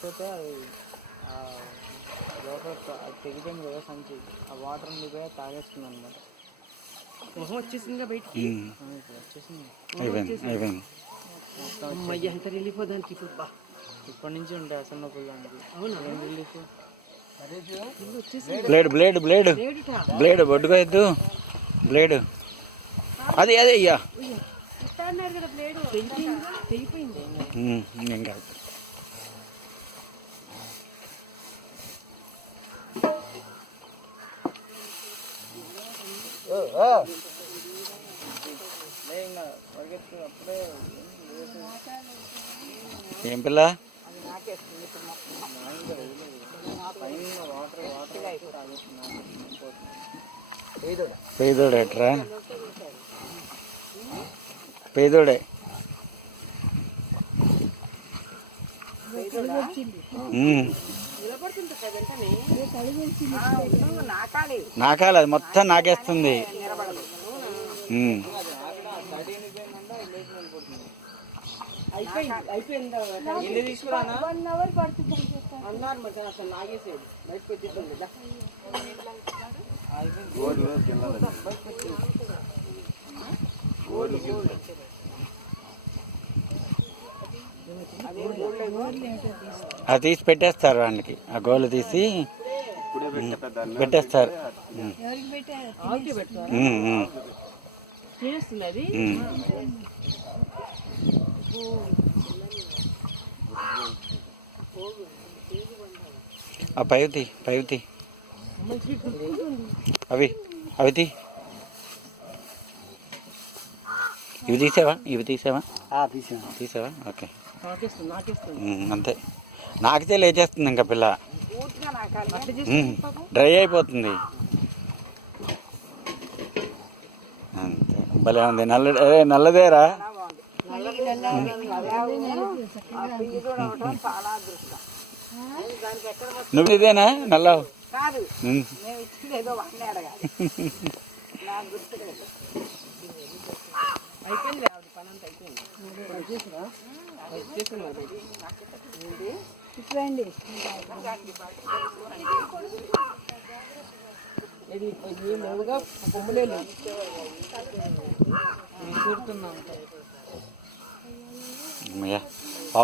అయిపోతే అది లోపల తెగిపోయింది కదా సంచి, ఆ వాటర్ ఉండిపోయి తాగేస్తుంది అనమాట. మొహం వచ్చేసిందిగా బయటికి, వచ్చేసింది. అయిపోయింది. ఎంత రిలీఫ్ దానికి ఇప్పుడు. ఇప్పటి నుంచి ఉంటాయి అసలు నొప్పులు దానికి. అవునా? ఏం relief. Blade blade blade blade పట్టుకోవద్దు. బ్లేడ్ అది అదే అయ్యా నేను కాదు. ఏం పిల్ల పేదోడేట్రా, పేదోడే. నాకాలి, అది మొత్తం నాకేస్తుంది. అది తీసి పెట్టేస్తారు వానికి, ఆ గోలు తీసి పెట్టేస్తారు. ఆ పైవుతి పైవుతి అవి అవి ఇవి తీసావా, ఇవి తీసావా? తీసావా? ఓకే. అంతే, నాకితే లేచేస్తుంది ఇంకా పిల్ల, డ్రై అయిపోతుంది అంతే. భలే ఉంది. నల్లదేరా. నువ్వు ఇదేనా నల్లవు? అమ్మయ్యా